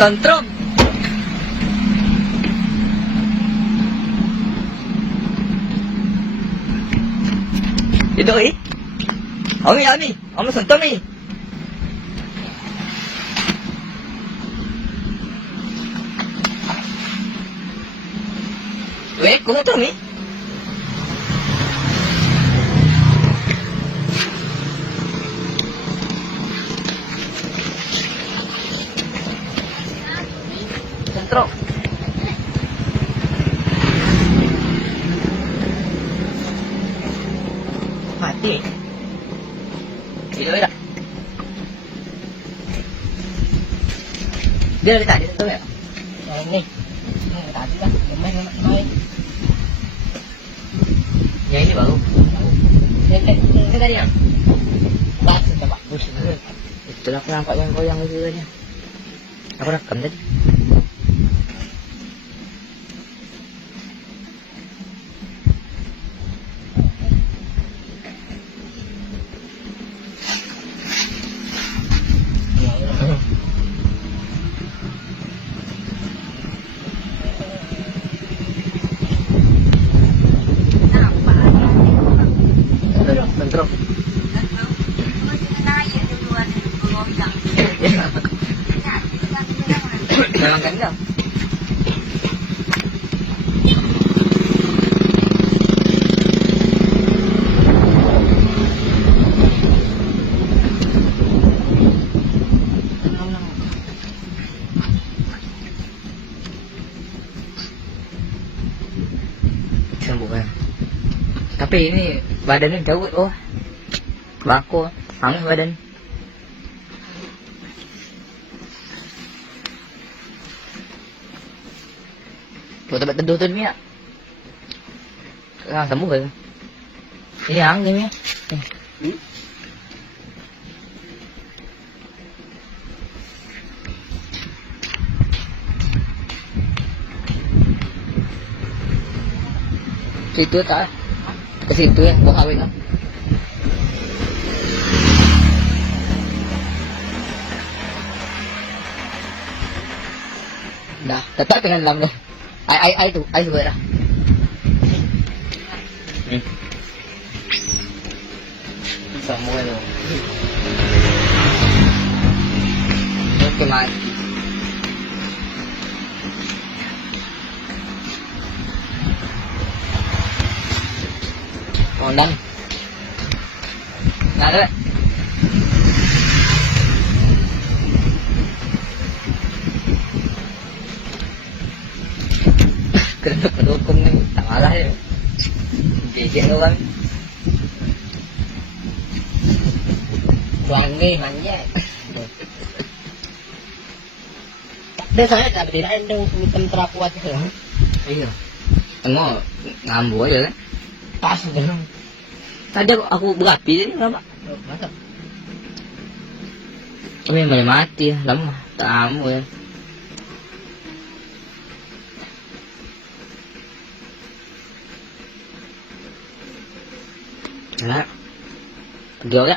Santrom. Itu Ami, Ami santrom ni. Weh, kau santrom ni? Santrom. Mati. Itu dah. Dia dari tadi tu ya? Ni. Ni tadi lah. Main. Yang ini baru. Ini tadi yang. Bas, coba. Itulah aku nampak yang goyang itu tadi. Aku rekam tadi. Santrom. Memang ganda. Bukan. Tapi ini badannya gawat oh. Bako, hangat badan. Tuh tempat teduh tu ni ya. Sekarang sembuh ke? Ini hangat ni ya. Situ tak? Ke situ ya, gua kawin lah. Dah, tetap dengan dalam dah. Ai tu dah. Semua tu. Okey, mai. Oh, dan. Nah, ada. Kedukung ni tak malah je. Jejek tu kan. Tuan ni manjat. Dia saya tak berdiri ada hitam terapuat tu. Iya. Tengok ngambu aja kan. Pas tu. Tadi aku berapi je nampak. Mantap. Tapi boleh mati lama. Tak amu ya. Đó. Vô đó.